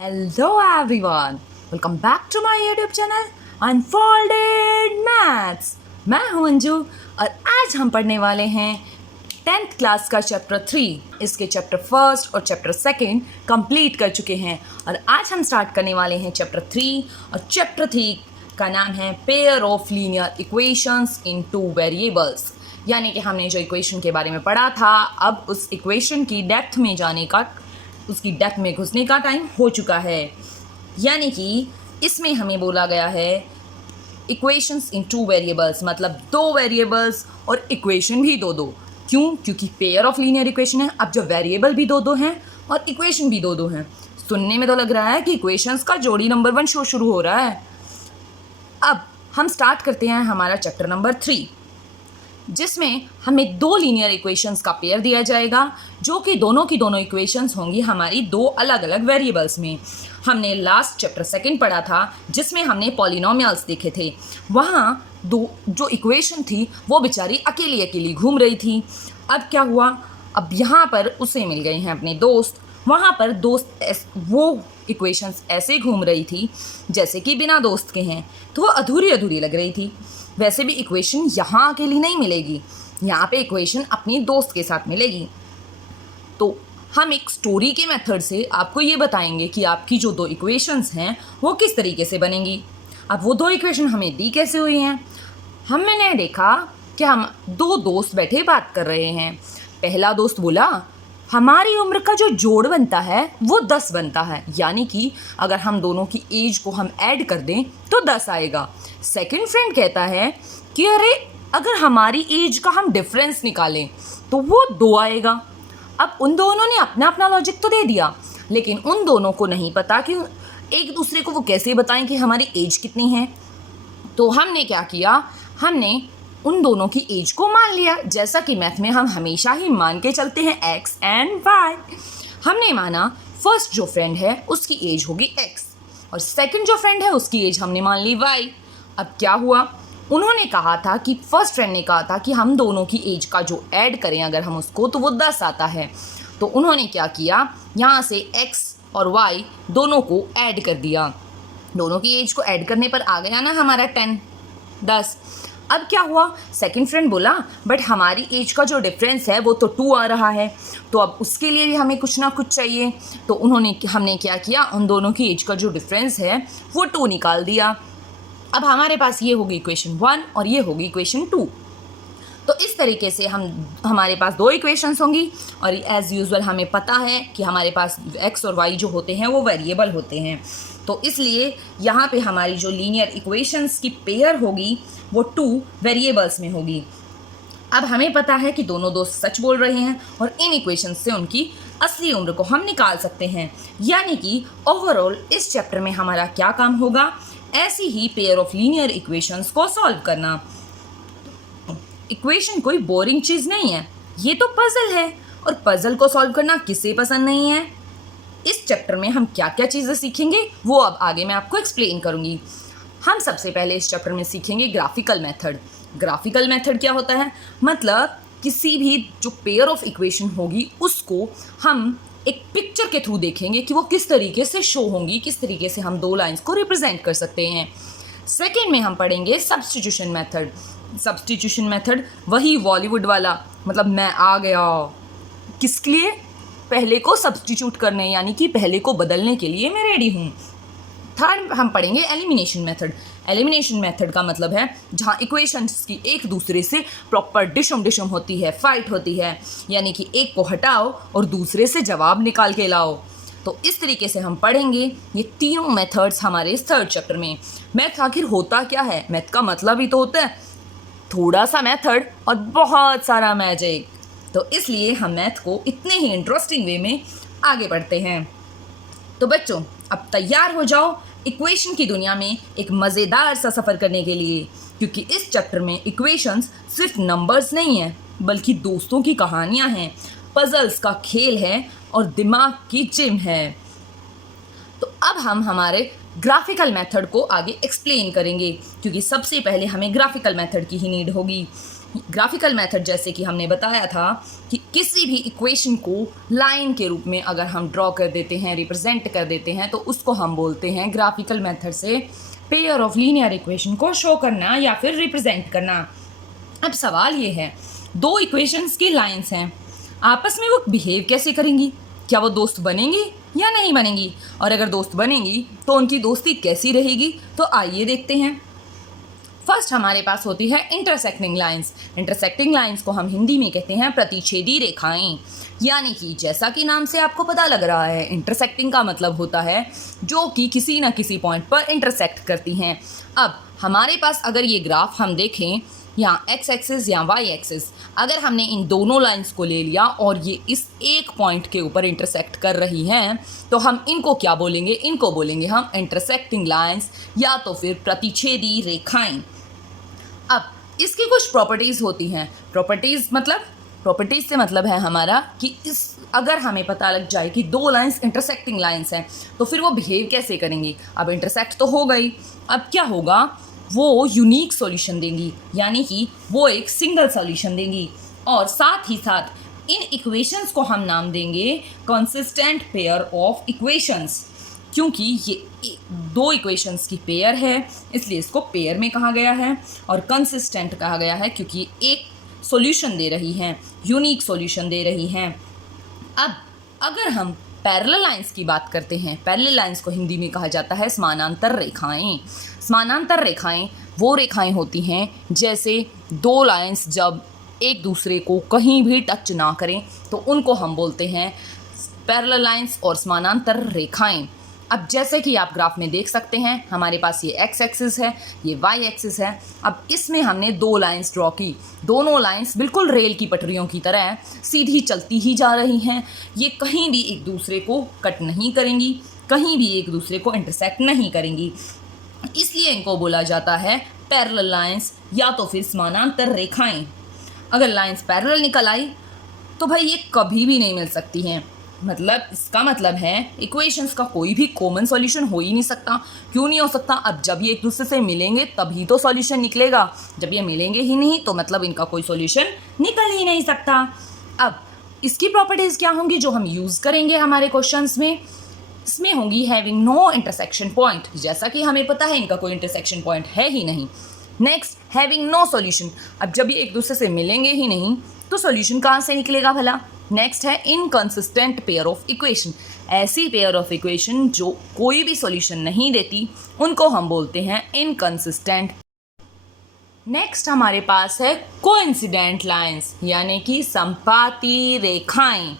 Hello everyone, welcome back to my YouTube channel Unfolded Maths। मैं हूं अंजू और आज हम पढ़ने वाले हैं 10th क्लास का चैप्टर 3। इसके चैप्टर फर्स्ट और चैप्टर सेकंड कंप्लीट कर चुके हैं और आज हम स्टार्ट करने वाले हैं चैप्टर 3 और चैप्टर 3 का नाम है pair of linear equations in two variables. यानी कि हमने जो इक्वेशन के बारे में पढ़ा था, अब उस इक्वेशन की डेप्थ में जाने का, उसकी डेप्थ में घुसने का टाइम हो चुका है। यानी कि इसमें हमें बोला गया है इक्वेशंस इन टू वेरिएबल्स, मतलब दो वेरिएबल्स और इक्वेशन भी दो। क्यों? क्योंकि पेयर ऑफ लीनियर इक्वेशन है। अब जो वेरिएबल भी दो हैं और इक्वेशन भी दो हैं। सुनने में तो लग रहा है कि इक्वेशंस का जोड़ी नंबर 1 शो शुरू हो रहा है। अब हम स्टार्ट करते हैं हमारा चैप्टर नंबर 3, जिसमें हमें दो लीनियर इक्वेशंस का पेयर दिया जाएगा, जो कि दोनों की दोनों इक्वेशंस होंगी हमारी दो अलग अलग वेरिएबल्स में। हमने लास्ट चैप्टर सेकंड पढ़ा था, जिसमें हमने पॉलिनोमियल्स देखे थे। वहाँ दो जो इक्वेशन थी वो बेचारी अकेली अकेली घूम रही थी। अब क्या हुआ, अब यहाँ पर उसे मिल गए हैं अपने दोस्त। वहाँ पर दोस्त वो इक्वेशंस ऐसे घूम रही थी जैसे कि बिना दोस्त के हैं, तो वो अधूरी अधूरी लग रही थी। वैसे भी इक्वेशन यहाँ अकेली नहीं मिलेगी, यहाँ पे इक्वेशन अपनी दोस्त के साथ मिलेगी। तो हम एक स्टोरी के मेथड से आपको ये बताएंगे कि आपकी जो दो इक्वेशंस हैं वो किस तरीके से बनेंगी। अब वो दो इक्वेशन हमें दी कैसे हुई हैं। हमने देखा कि हम दो दोस्त बैठे बात कर रहे हैं। पहला दोस्त बोला हमारी उम्र का जो जोड़ बनता है वो 10 बनता है, यानी कि अगर हम दोनों की एज को हम ऐड कर दें तो 10 आएगा। सेकंड फ्रेंड कहता है कि अरे अगर हमारी एज का हम डिफरेंस निकालें तो वो 2 आएगा। अब उन दोनों ने अपना अपना लॉजिक तो दे दिया, लेकिन उन दोनों को नहीं पता कि एक दूसरे को वो कैसे बताएं कि हमारी एज कितनी है। तो हमने क्या किया, हमने उन दोनों की एज को मान लिया, जैसा कि मैथ में हम हमेशा ही मान के चलते हैं x एंड y। हमने माना फर्स्ट जो फ्रेंड है उसकी एज होगी x और सेकंड जो फ्रेंड है उसकी एज हमने मान ली y। अब क्या हुआ, उन्होंने कहा था कि फर्स्ट फ्रेंड ने कहा था कि हम दोनों की एज का जो ऐड करें अगर हम उसको तो वो 10 आता है। तो उन्होंने क्या किया, यहाँ से x और y दोनों को ऐड कर दिया। दोनों की एज को ऐड करने पर आ गया ना हमारा 10। अब क्या हुआ, सेकंड फ्रेंड बोला बट हमारी एज का जो डिफरेंस है वो तो 2 आ रहा है, तो अब उसके लिए भी हमें कुछ ना कुछ चाहिए। तो हमने क्या किया, उन दोनों की एज का जो डिफरेंस है वो 2 निकाल दिया। अब हमारे पास ये होगी इक्वेशन 1 और ये होगी इक्वेशन 2। तो इस तरीके से हमारे पास दो इक्वेशंस होंगी और एज़ यूजुअल हमें पता है कि हमारे पास x और y जो होते हैं वो वेरिएबल होते हैं। तो इसलिए यहाँ पे हमारी जो लीनियर इक्वेशंस की पेयर होगी वो 2 वेरिएबल्स में होगी। अब हमें पता है कि दोनों दोस्त सच बोल रहे हैं और इन इक्वेशंस से उनकी असली उम्र को हम निकाल सकते हैं। यानी कि ओवरऑल इस चैप्टर में हमारा क्या काम होगा, ऐसी ही पेयर ऑफ लीनियर इक्वेशंस को सॉल्व करना। इक्वेशन कोई बोरिंग चीज़ नहीं है, ये तो पजल है और पजल को सॉल्व करना किसे पसंद नहीं है। इस चैप्टर में हम क्या क्या चीज़ें सीखेंगे वो अब आगे मैं आपको एक्सप्लेन करूँगी। हम सबसे पहले इस चैप्टर में सीखेंगे ग्राफिकल मेथड। ग्राफिकल मेथड क्या होता है, मतलब किसी भी जो पेयर ऑफ इक्वेशन होगी उसको हम एक पिक्चर के थ्रू देखेंगे कि वो किस तरीके से शो होंगी, किस तरीके से हम दो लाइंस को रिप्रेजेंट कर सकते हैं। सेकेंड में हम पढ़ेंगे सब्स्टिट्यूशन मेथड। सब्स्टिट्यूशन मेथड वही बॉलीवुड वाला, मतलब मैं आ गया किसके लिए, पहले को सब्स्टिट्यूट करने, यानी कि पहले को बदलने के लिए मैं रेडी हूँ। थर्ड हम पढ़ेंगे एलिमिनेशन मेथड। एलिमिनेशन मेथड का मतलब है जहाँ इक्वेशंस की एक दूसरे से प्रॉपर डिशम होती है, फाइट होती है, यानी कि एक को हटाओ और दूसरे से जवाब निकाल के लाओ। तो इस तरीके से हम पढ़ेंगे ये तीनों मेथड्स हमारे इस थर्ड चैप्टर में। मैथ आखिर होता क्या है, मैथ का मतलब ही तो होता है थोड़ा सा मेथड और बहुत सारा मैजिक। तो इसलिए हम मैथ को इतने ही इंटरेस्टिंग वे में आगे बढ़ते हैं। तो बच्चों अब तैयार हो जाओ इक्वेशन की दुनिया में एक मज़ेदार सा सफ़र करने के लिए, क्योंकि इस चैप्टर में इक्वेशंस सिर्फ नंबर्स नहीं हैं बल्कि दोस्तों की कहानियाँ हैं, पजल्स का खेल है और दिमाग की जिम है। तो अब हम हमारे ग्राफिकल मेथड को आगे एक्सप्लेन करेंगे, क्योंकि सबसे पहले हमें ग्राफिकल मेथड की ही नीड होगी। ग्राफिकल मेथड जैसे कि हमने बताया था कि किसी भी इक्वेशन को लाइन के रूप में अगर हम ड्रॉ कर देते हैं, रिप्रेजेंट कर देते हैं, तो उसको हम बोलते हैं ग्राफिकल मेथड से पेयर ऑफ लीनियर इक्वेशन को शो करना या फिर रिप्रेजेंट करना। अब सवाल ये है, दो इक्वेशंस की लाइंस हैं, आपस में वो बिहेव कैसे करेंगी? क्या वो दोस्त बनेंगी या नहीं बनेंगी? और अगर दोस्त बनेंगी तो उनकी दोस्ती कैसी रहेगी? तो आइए देखते हैं। फर्स्ट हमारे पास होती है इंटरसेक्टिंग लाइंस। इंटरसेक्टिंग लाइंस को हम हिंदी में कहते हैं प्रतिच्छेदी रेखाएं। यानी कि जैसा कि नाम से आपको पता लग रहा है, इंटरसेक्टिंग का मतलब होता है जो कि किसी न किसी पॉइंट पर इंटरसेक्ट करती हैं। अब हमारे पास अगर ये ग्राफ हम देखें, यहाँ एक्स एक्सिस या वाई एक्सिस, अगर हमने इन दोनों लाइंस को ले लिया और ये इस एक पॉइंट के ऊपर इंटरसेक्ट कर रही हैं, तो हम इनको क्या बोलेंगे? इनको बोलेंगे हम इंटरसेक्टिंग लाइंस या तो फिर प्रतिच्छेदी रेखाएं। अब इसकी कुछ प्रॉपर्टीज़ होती हैं। प्रॉपर्टीज़ से मतलब है हमारा कि अगर हमें पता लग जाए कि दो लाइंस इंटरसेक्टिंग लाइंस हैं तो फिर वो बिहेव कैसे करेंगी। अब इंटरसेक्ट तो हो गई, अब क्या होगा? वो यूनिक सॉल्यूशन देंगी, यानी कि वो एक सिंगल सॉल्यूशन देंगी। और साथ ही साथ इन इक्वेशंस को हम नाम देंगे कंसिस्टेंट पेयर ऑफ इक्वेशंस, क्योंकि ये दो इक्वेशंस की पेयर है इसलिए इसको पेयर में कहा गया है। और कंसिस्टेंट कहा गया है क्योंकि एक सॉल्यूशन दे रही हैं, यूनिक सॉल्यूशन दे रही हैं। अब अगर हम पैरेलल लाइंस की बात करते हैं, पैरेलल लाइंस को हिंदी में कहा जाता है समानांतर रेखाएं। समानांतर रेखाएं वो रेखाएं होती हैं जैसे दो लाइंस जब एक दूसरे को कहीं भी टच ना करें तो उनको हम बोलते हैं पैरेलल लाइंस और समानांतर रेखाएं। अब जैसे कि आप ग्राफ में देख सकते हैं, हमारे पास ये एक्स एक्सिस है, ये वाई एक्सिस है। अब इसमें हमने दो लाइंस ड्रॉ की, दोनों लाइंस बिल्कुल रेल की पटरियों की तरह सीधी चलती ही जा रही हैं। ये कहीं भी एक दूसरे को कट नहीं करेंगी, कहीं भी एक दूसरे को इंटरसेक्ट नहीं करेंगी, इसलिए इनको बोला जाता है पैरेलल लाइंस या तो फिर समानांतर रेखाएं। अगर लाइंस पैरेलल निकल आई तो भाई ये कभी भी नहीं मिल सकती हैं। मतलब इसका मतलब है इक्वेशंस का कोई भी कॉमन सॉल्यूशन हो ही नहीं सकता। क्यों नहीं हो सकता? अब जब ये एक दूसरे से मिलेंगे तभी तो सॉल्यूशन निकलेगा। जब ये मिलेंगे ही नहीं तो मतलब इनका कोई सॉल्यूशन निकल ही नहीं सकता। अब इसकी प्रॉपर्टीज़ क्या होंगी जो हम यूज़ करेंगे हमारे क्वेश्चंस में? इसमें होंगी हैविंग नो इंटरसेक्शन पॉइंट, जैसा कि हमें पता है इनका कोई इंटरसेक्शन पॉइंट है ही नहीं। Next, having no solution. अब जब ये एक दूसरे से मिलेंगे ही नहीं तो सॉल्यूशन कहाँ से निकलेगा भला? नेक्स्ट है इनकंसिस्टेंट पेयर ऑफ इक्वेशन। ऐसी पेयर ऑफ इक्वेशन जो कोई भी सॉल्यूशन नहीं देती उनको हम बोलते हैं इनकंसिस्टेंट। नेक्स्ट हमारे पास है कोइंसिडेंट लाइंस, यानी कि संपाती रेखाएं।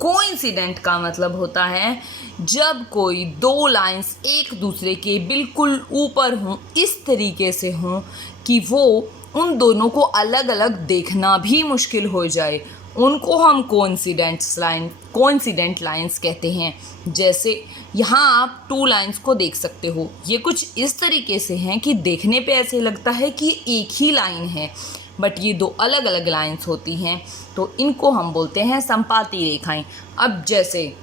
कोइंसिडेंट का मतलब होता है जब कोई दो लाइंस एक दूसरे के बिल्कुल ऊपर हों, इस तरीके से हों कि वो उन दोनों को अलग अलग देखना भी मुश्किल हो जाए, उनको हम कोइंसिडेंट लाइंस कहते हैं। जैसे यहाँ आप टू लाइंस को देख सकते हो, ये कुछ इस तरीके से हैं कि देखने पे ऐसे लगता है कि एक ही लाइन है, बट ये दो अलग अलग लाइंस होती हैं, तो इनको हम बोलते हैं संपाती रेखाएं। अब जैसे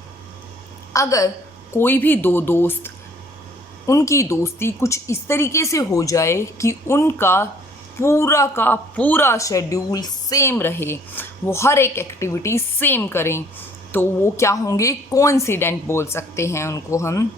अगर कोई भी दो दोस्त, उनकी दोस्ती कुछ इस तरीके से हो जाए कि उनका पूरा का पूरा शेड्यूल सेम रहे, वो हर एक एक्टिविटी सेम करें, तो वो क्या होंगे? कोइंसिडेंट बोल सकते हैं उनको हम,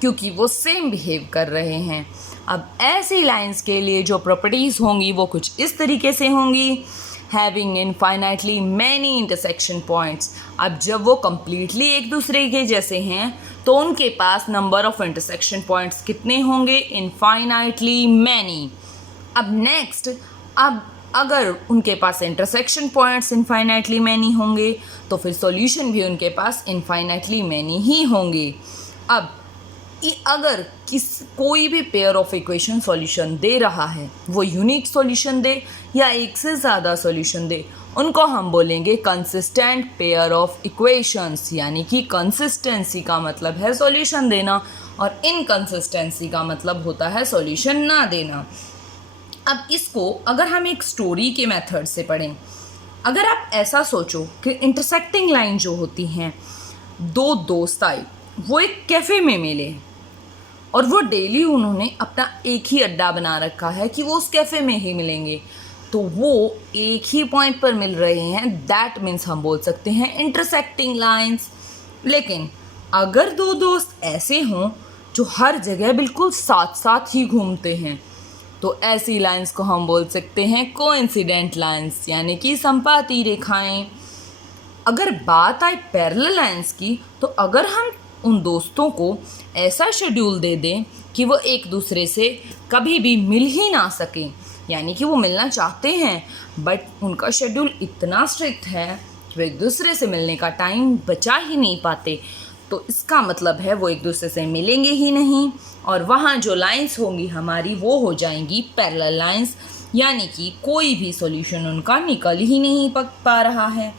क्योंकि वो सेम बिहेव कर रहे हैं। अब ऐसी लाइंस के लिए जो प्रॉपर्टीज़ होंगी वो कुछ इस तरीके से होंगी, having infinitely many intersection points. अब जब वो कम्प्लीटली एक दूसरे के जैसे हैं तो उनके पास नंबर ऑफ इंटरसेक्शन पॉइंट्स कितने होंगे? Infinitely many. अब नेक्स्ट, अब अगर उनके पास इंटरसेक्शन पॉइंट्स इनफाइनाइटली मैनी होंगे तो फिर सॉल्यूशन भी उनके पास इनफाइनाइटली मैनी ही होंगे। अब अगर कोई भी पेयर ऑफ इक्वेशन सॉल्यूशन दे रहा है, वो यूनिक सॉल्यूशन दे या एक से ज़्यादा सॉल्यूशन दे, उनको हम बोलेंगे कंसिस्टेंट पेयर ऑफ इक्वेशंस। यानी कि कंसिस्टेंसी का मतलब है सॉल्यूशन देना और इनकंसिस्टेंसी का मतलब होता है सॉल्यूशन ना देना। अब इसको अगर हम एक स्टोरी के मेथड से पढ़ें, अगर आप ऐसा सोचो कि इंटरसेक्टिंग लाइन जो होती हैं, दो दोस्त आए, वो एक कैफ़े में मिले और वो डेली उन्होंने अपना एक ही अड्डा बना रखा है कि वो उस कैफ़े में ही मिलेंगे। तो वो एक ही पॉइंट पर मिल रहे हैं, दैट मीन्स हम बोल सकते हैं इंटरसेक्टिंग लाइंस। लेकिन अगर दो दोस्त ऐसे हों जो हर जगह बिल्कुल साथ साथ ही घूमते हैं, तो ऐसी लाइंस को हम बोल सकते हैं कोइंसिडेंट लाइंस, यानी कि संपाती रेखाएं। अगर बात आए पैरेलल लाइंस की, तो अगर हम उन दोस्तों को ऐसा शेड्यूल दे दें कि वो एक दूसरे से कभी भी मिल ही ना सकें, यानी कि वो मिलना चाहते हैं बट उनका शेड्यूल इतना स्ट्रिक्ट है कि वो एक दूसरे से मिलने का टाइम बचा ही नहीं पाते, तो इसका मतलब है वो एक दूसरे से मिलेंगे ही नहीं, और वहाँ जो लाइंस होंगी हमारी वो हो जाएंगी पैरेलल लाइंस, यानी कि कोई भी सॉल्यूशन उनका निकल ही नहीं पा रहा है।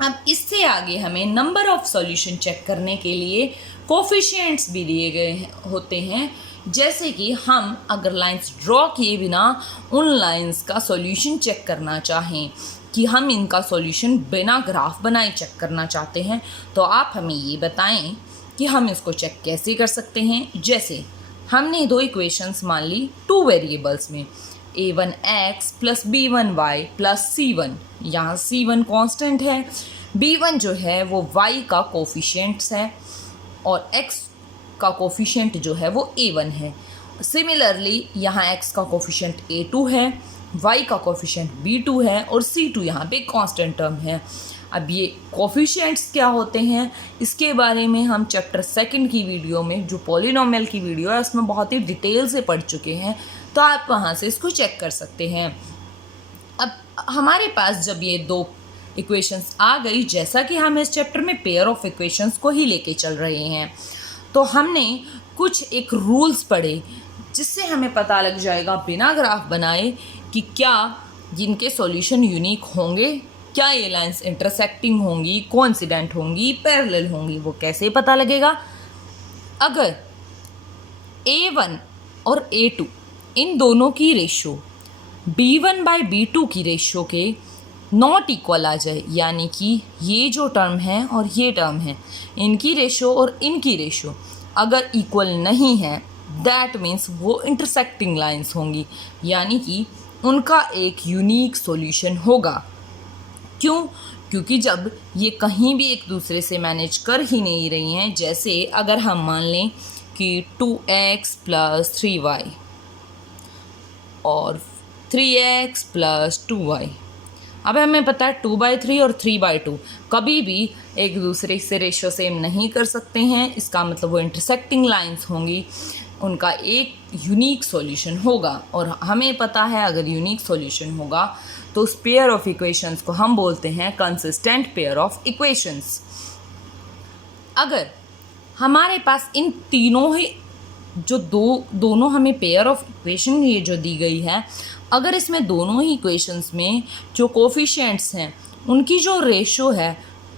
अब इससे आगे हमें नंबर ऑफ सॉल्यूशन चेक करने के लिए कोफिशिएंट्स भी दिए गए होते हैं, जैसे कि हम अगर लाइंस ड्रॉ किए बिना उन लाइंस का सॉल्यूशन चेक करना चाहें, कि हम इनका सॉल्यूशन बिना ग्राफ बनाए चेक करना चाहते हैं, तो आप हमें ये बताएं कि हम इसको चेक कैसे कर सकते हैं। जैसे हमने दो इक्वेशंस मान ली टू वेरिएबल्स में, a1x plus b1y plus c1, यहाँ c1 कांस्टेंट है, b1 जो है वो y का कोफिशिएंट्स है और x का कोफिशिएंट जो है वो a1 है। सिमिलरली यहाँ x का कोफिशिएंट a2 है, y का कोफिशिएंट b2 है और c2 यहाँ पे कांस्टेंट टर्म है। अब ये कोफिशिएंट्स क्या होते हैं, इसके बारे में हम चैप्टर 2 की वीडियो में, जो पॉलिनोमियल की वीडियो है, उसमें बहुत ही डिटेल से पढ़ चुके हैं, तो आप वहाँ से इसको चेक कर सकते हैं। अब हमारे पास जब ये दो इक्वेशंस आ गई, जैसा कि हम इस चैप्टर में पेयर ऑफ इक्वेशंस को ही लेके चल रहे हैं, तो हमने कुछ एक रूल्स पढ़े जिससे हमें पता लग जाएगा बिना ग्राफ बनाए कि क्या जिनके सॉल्यूशन यूनिक होंगे, क्या ये लाइंस इंटरसेक्टिंग होंगी, कोइंसिडेंट होंगी, पैरेलल होंगी। वो कैसे पता लगेगा? अगर a1 और a2 इन दोनों की रेशो b1 बाई b2 की रेशो के नॉट इक्वल आ जाए, यानी कि ये जो टर्म है और ये टर्म है, इनकी रेशो और इनकी रेशो अगर इक्वल नहीं है, दैट मीन्स वो इंटरसेक्टिंग लाइंस होंगी, यानी कि उनका एक यूनिक सॉल्यूशन होगा। क्यों? क्योंकि जब ये कहीं भी एक दूसरे से मैनेज कर ही नहीं रही हैं, जैसे अगर हम मान लें कि 2x प्लस 3y और 3x प्लस 2y, अब हमें पता है 2/3 और 3/2 कभी भी एक दूसरे से रेशो सेम नहीं कर सकते हैं, इसका मतलब वो इंटरसेक्टिंग लाइंस होंगी, उनका एक यूनिक सॉल्यूशन होगा। और हमें पता है अगर यूनिक सॉल्यूशन होगा तो उस पेयर ऑफ इक्वेशंस को हम बोलते हैं कंसिस्टेंट पेयर ऑफ इक्वेशंस। अगर हमारे पास इन तीनों ही जो दोनों हमें पेयर ऑफ इक्वेशन ये जो दी गई है, अगर इसमें दोनों ही इक्वेशंस में जो कोफिशिएंट्स हैं उनकी जो रेशो है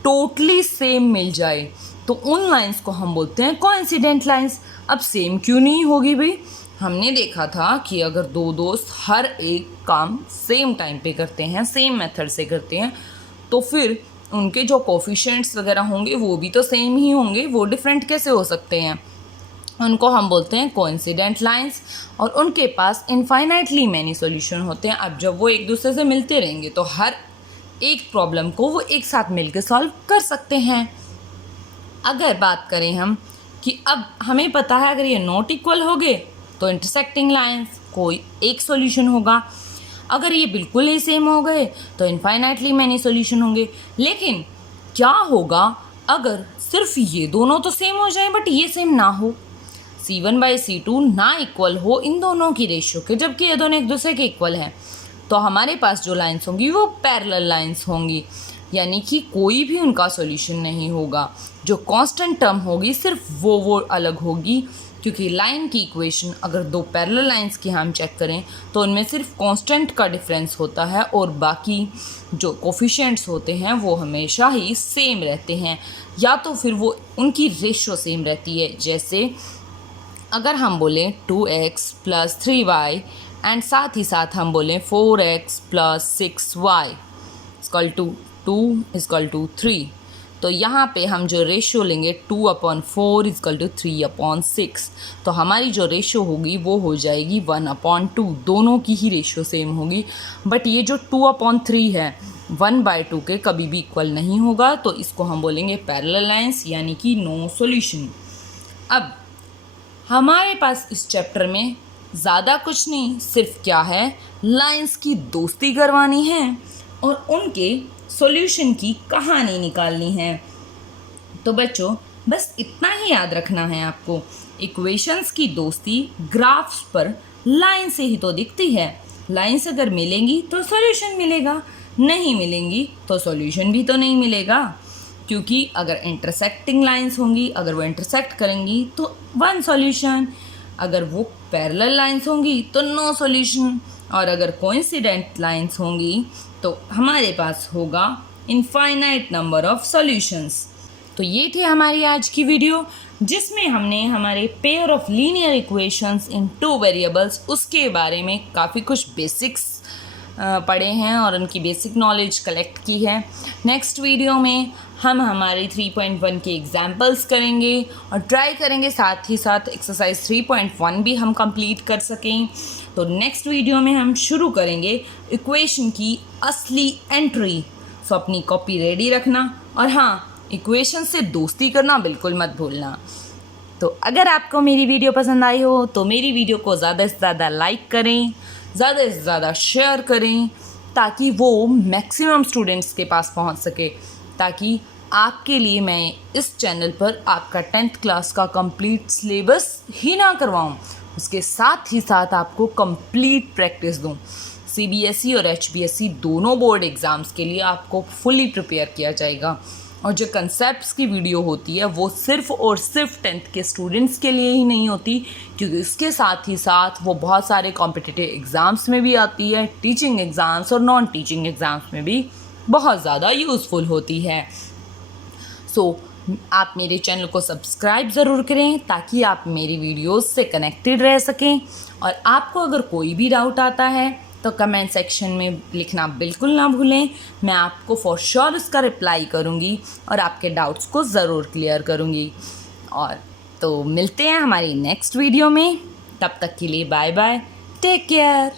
टोटली सेम मिल जाए, तो उन लाइंस को हम बोलते हैं कोइंसिडेंट लाइंस। अब सेम क्यों नहीं होगी भाई? हमने देखा था कि अगर दो दोस्त हर एक काम सेम टाइम पे करते हैं, सेम मेथड से करते हैं, तो फिर उनके जो कोफिशिएंट्स वगैरह होंगे वो भी तो सेम ही होंगे, वो डिफरेंट कैसे हो सकते हैं? उनको हम बोलते हैं कोइंसिडेंट लाइंस, और उनके पास इनफाइनाइटली मैनी सॉल्यूशन होते हैं। अब जब वो एक दूसरे से मिलते रहेंगे तो हर एक प्रॉब्लम को वो एक साथ मिलकर सॉल्व कर सकते हैं। अगर बात करें हम कि अब हमें पता है अगर ये नॉट इक्वल हो गए तो इंटरसेक्टिंग लाइंस कोई एक सॉल्यूशन होगा, अगर ये बिल्कुल ही सेम हो गए तो इनफाइनाइटली मैनी सॉल्यूशन होंगे। लेकिन क्या होगा अगर सिर्फ ये दोनों तो सेम हो जाए बट ये सेम ना हो, c1/c2 ना इक्वल हो इन दोनों की रेशियो के, जबकि ये दोनों एक दूसरे के इक्वल हैं, तो हमारे पास जो लाइंस होंगी वो पैरेलल लाइंस होंगी, यानी कि कोई भी उनका सॉल्यूशन नहीं होगा। जो कांस्टेंट टर्म होगी सिर्फ वो अलग होगी, क्योंकि लाइन की इक्वेशन अगर दो पैरेलल लाइंस की हम चेक करें तो उनमें सिर्फ कांस्टेंट का डिफरेंस होता है और बाकी जो कोफिशिएंट्स होते हैं वो हमेशा ही सेम रहते हैं, या तो फिर वो उनकी रेशियो सेम रहती है। जैसे अगर हम बोलें 2x प्लस 3y एंड साथ ही साथ हम बोलें 4x plus 6y equal to 2 equal to 3, तो यहाँ पे हम जो रेशियो लेंगे 2/4 इक्वल टू 3/6, तो हमारी जो रेशियो होगी वो हो जाएगी 1/2। दोनों की ही रेशियो सेम होगी, बट ये जो 2/3 है 1/2 के कभी भी इक्वल नहीं होगा, तो इसको हम बोलेंगे पैरेलल लाइंस, यानी कि नो सॉल्यूशन। अब हमारे पास इस चैप्टर में ज़्यादा कुछ नहीं, सिर्फ क्या है, लाइंस की दोस्ती करवानी है और उनके सॉल्यूशन की कहानी निकालनी है। तो बच्चों बस इतना ही याद रखना है आपको, इक्वेशंस की दोस्ती ग्राफ्स पर लाइन से ही तो दिखती है। लाइंस अगर मिलेंगी तो सॉल्यूशन मिलेगा, नहीं मिलेंगी तो सॉल्यूशन भी तो नहीं मिलेगा, क्योंकि अगर इंटरसेक्टिंग लाइंस होंगी, अगर वो इंटरसेक्ट करेंगी तो वन सॉल्यूशन, अगर वो पैरेलल लाइंस होंगी तो नो सॉल्यूशन, और अगर कोइंसिडेंट लाइंस होंगी तो हमारे पास होगा इनफाइनाइट नंबर ऑफ सॉल्यूशंस। तो ये थे हमारी आज की वीडियो, जिसमें हमने हमारे pair of linear equations in 2 variables उसके बारे में काफ़ी कुछ बेसिक्स पढ़े हैं और उनकी बेसिक नॉलेज कलेक्ट की है। नेक्स्ट वीडियो में हम हमारे 3.1 के एग्जाम्पल्स करेंगे और ट्राई करेंगे साथ ही साथ एक्सरसाइज 3.1 भी हम कंप्लीट कर सकें। तो नेक्स्ट वीडियो में हम शुरू करेंगे इक्वेशन की असली एंट्री। सो अपनी कॉपी रेडी रखना, और हाँ, इक्वेशन से दोस्ती करना बिल्कुल मत भूलना। तो अगर आपको मेरी वीडियो पसंद आई हो तो मेरी वीडियो को ज़्यादा से ज़्यादा लाइक करें, ज़्यादा से ज़्यादा शेयर करें, ताकि वो मैक्सिमम स्टूडेंट्स के पास पहुंच सके, ताकि आपके लिए मैं इस चैनल पर आपका 10th क्लास का कंप्लीट सिलेबस ही ना करवाऊं, उसके साथ ही साथ आपको कंप्लीट प्रैक्टिस दूं। CBSE और HBSE दोनों बोर्ड एग्ज़ाम्स के लिए आपको फुली प्रिपेयर किया जाएगा, और जो कंसेप्ट्स की वीडियो होती है वो सिर्फ़ और सिर्फ 10th के स्टूडेंट्स के लिए ही नहीं होती, क्योंकि इसके साथ ही साथ वो बहुत सारे कॉम्पिटिटिव एग्ज़ाम्स में भी आती है, टीचिंग एग्ज़ाम्स और नॉन टीचिंग एग्ज़ाम्स में भी बहुत ज़्यादा यूज़फुल होती है। सो आप मेरे चैनल को सब्सक्राइब ज़रूर करें, ताकि आप मेरी वीडियोस से कनेक्टेड रह सकें, और आपको अगर कोई भी डाउट आता है तो कमेंट सेक्शन में लिखना बिल्कुल ना भूलें। मैं आपको फॉर श्योर उसका रिप्लाई करूँगी और आपके डाउट्स को ज़रूर क्लियर करूँगी। और तो मिलते हैं हमारी नेक्स्ट वीडियो में, तब तक के लिए बाय बाय, टेक केयर।